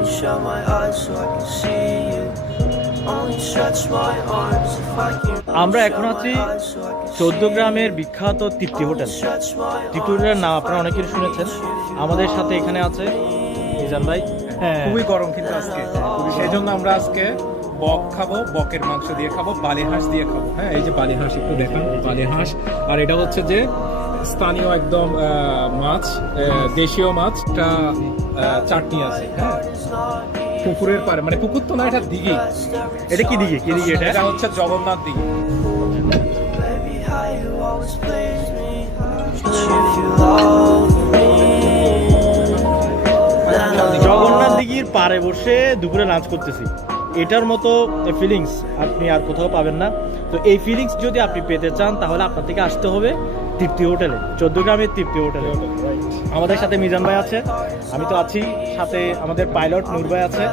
Only shut my eyes so I can see you. Only stretch my arms if I can. আমরা এখন আছি 14 গ্রামের বিখ্যাত তৃপ্তি hotel. তৃপ্তি হোটেলের নাম আপনারা অনেকেই শুনেছেন। আমাদের সাথে এখানে আছে মিজান ভাই। হ্যাঁ, খুবই গরম কিন্তু আজকে, সেই জন্য আমরা আজকে বক খাবো, বকের মাংস দিয়ে খাবো, বালি হাঁস দিয়ে খাবো। হ্যাঁ, এই যে বালি হাঁস, একটু দেখান বালি হাঁস। আর এটা হচ্ছে যে স্থানীয় একদম মাছ, দেশীয় মাছ। একটা চাটনি আছে। হ্যাঁ, পুকুরের পাড়ে, মানে পুকুর তো না, এটা দিঘি। এটা কি দিকে? কি দিকে এটা? এটা হচ্ছে জগন্নাথ দিঘি। Baby, how you always please me. If you love me. Jagannath দিঘির পাড়ে বসে দুপুরে লাঞ্চ করতেছি। এটার মতো ফিলিংস আপনি আর কোথাও পাবেন না। তো এই ফিলিংস যদি আপনি পেতে চান তাহলে আপনার থেকে আসতে হবে তৃপ্তি হোটেলে, 14 গ্রামের তৃপ্তি হোটেলে। আমাদের সাথে মিজান ভাই আছে, আমি তো আছি, সাথে আমাদের পাইলট নূর ভাই আছে।